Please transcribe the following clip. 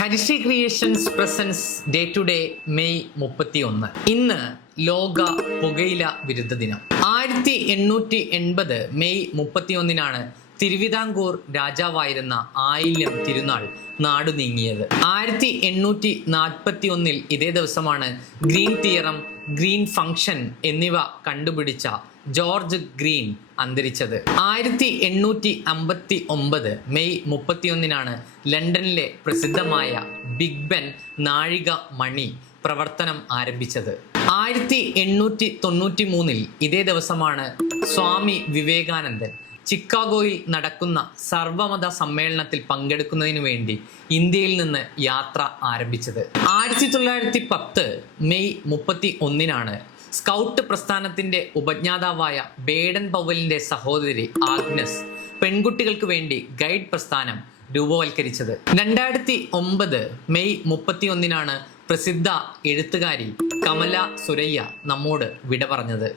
Harisree creations presents day to day May 31. ഇന്ന് ലോക പുകയില വിരുദ്ധ ദിനം. 1880 മെയ് 31 തിരുവിതാംകൂർ രാജാവായിരുന്ന ആയില്യം തിരുനാൾ നാടു നീങ്ങിയത്. 1841 ഇതേ ദിവസമാണ് ഗ്രീൻ തിയറം, ഗ്രീൻ ഫംഗ്ഷൻ എന്നിവ കണ്ടുപിടിച്ച ജോർജ് ഗ്രീൻ അന്തരിച്ചത്. 1859 മെയ് 31 ലണ്ടനിലെ പ്രസിദ്ധമായ ബിഗ് ബെൻ നാഴിക മണി പ്രവർത്തനം ആരംഭിച്ചത്. 1893 ഇതേ ദിവസമാണ് സ്വാമി വിവേകാനന്ദൻ ചിക്കാഗോയിൽ നടക്കുന്ന സർവമത സമ്മേളനത്തിൽ പങ്കെടുക്കുന്നതിന് വേണ്ടി ഇന്ത്യയിൽ നിന്ന് യാത്ര ആരംഭിച്ചത്. 1910 മെയ് 31 സ്കൗട്ട് പ്രസ്ഥാനത്തിന്റെ ഉപജ്ഞാതാവായ ബേഡൻ പവലിന്റെ സഹോദരി ആഗ്നസ് പെൺകുട്ടികൾക്ക് വേണ്ടി ഗൈഡ് പ്രസ്ഥാനം രൂപവൽക്കരിച്ചത്. 2009 മെയ് 31 പ്രസിദ്ധ എഴുത്തുകാരി കമല സുരയ്യ നമ്മോട് വിട പറഞ്ഞത്.